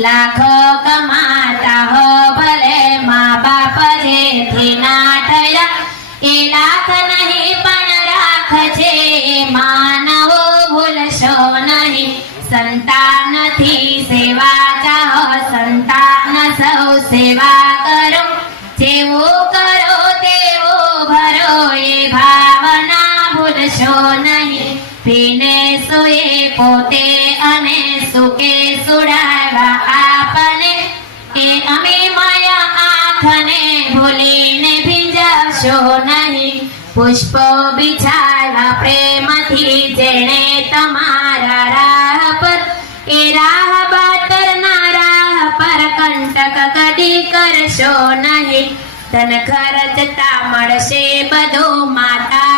लाख कमाता हो भले माँ बाप जेથી ના થયા એ લાખ નહીં પણ રાખ છે માનવો ભૂલશો નહીં સંતાનથી સેવા ચાહો સંતાન સૌ સેવા કરો જેવો કરો તેવો ભરો એ ભાવના ભૂલશો નહીં પીને સોએ પોતે અને સુકે સુડાવા આપને એ અમે માયા આંખને ભૂલીને ભીંજાશો નહીં પુષ્પો બિછાવા પ્રેમથી જેણે તમારા રાહ પર એ રાહ બાતરના રાહ પર કંટક કદી કરશો નહીં ધન ખર્ચતા મળશે બધું માતા